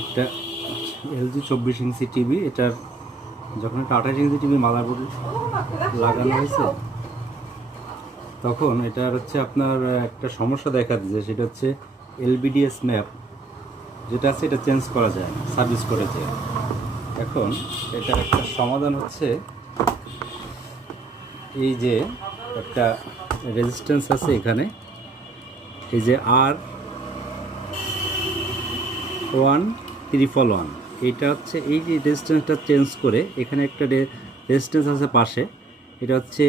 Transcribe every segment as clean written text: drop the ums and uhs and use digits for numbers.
একটা LG 24 inch TV. এটার যখন একটা 28 ইঞ্চি টিভি মাদারবোর্ড লাগানো হয়েছে তখন এটার হচ্ছে আপনার একটা সমস্যা দেখা দিয়েছে, সেটা হচ্ছে এলবিডিএস ম্যাপ যেটা আছে এটা চেঞ্জ করা যায় না সার্ভিস করেছে। এখন এটার একটা সমাধান হচ্ছে এই যে একটা রেজিস্ট্যান্স আছে এখানে, এই যে R111, এইটা হচ্ছে এই যে রেজিস্ট্যান্সটা চেঞ্জ করে এখানে একটা রেজিস্ট্যান্স আছে পাশে, এটা হচ্ছে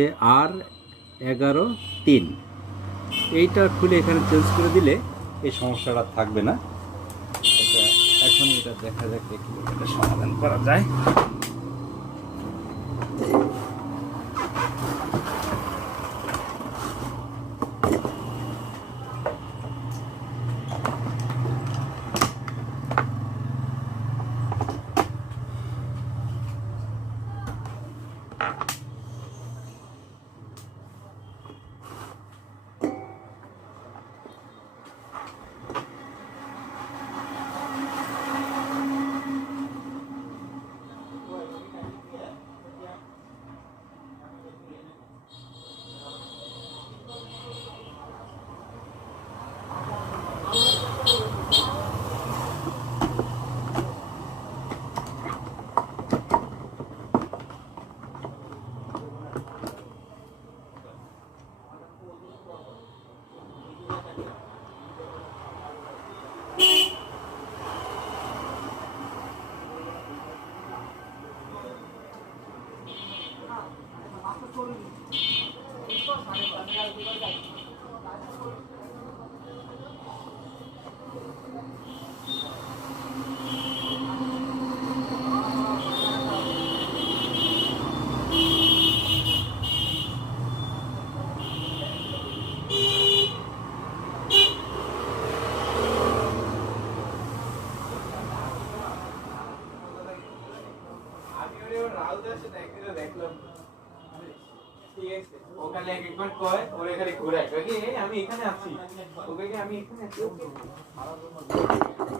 R113, এইটা খুলে এখানে চেঞ্জ করে দিলে এই সমস্যাটা থাকবে না। এটা এখন এটা দেখা যাক কীভাবে এটা সমাধান করা যায়।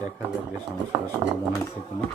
দেখা যাক যে সমস্যার সমাধান হয়েছে কিনা।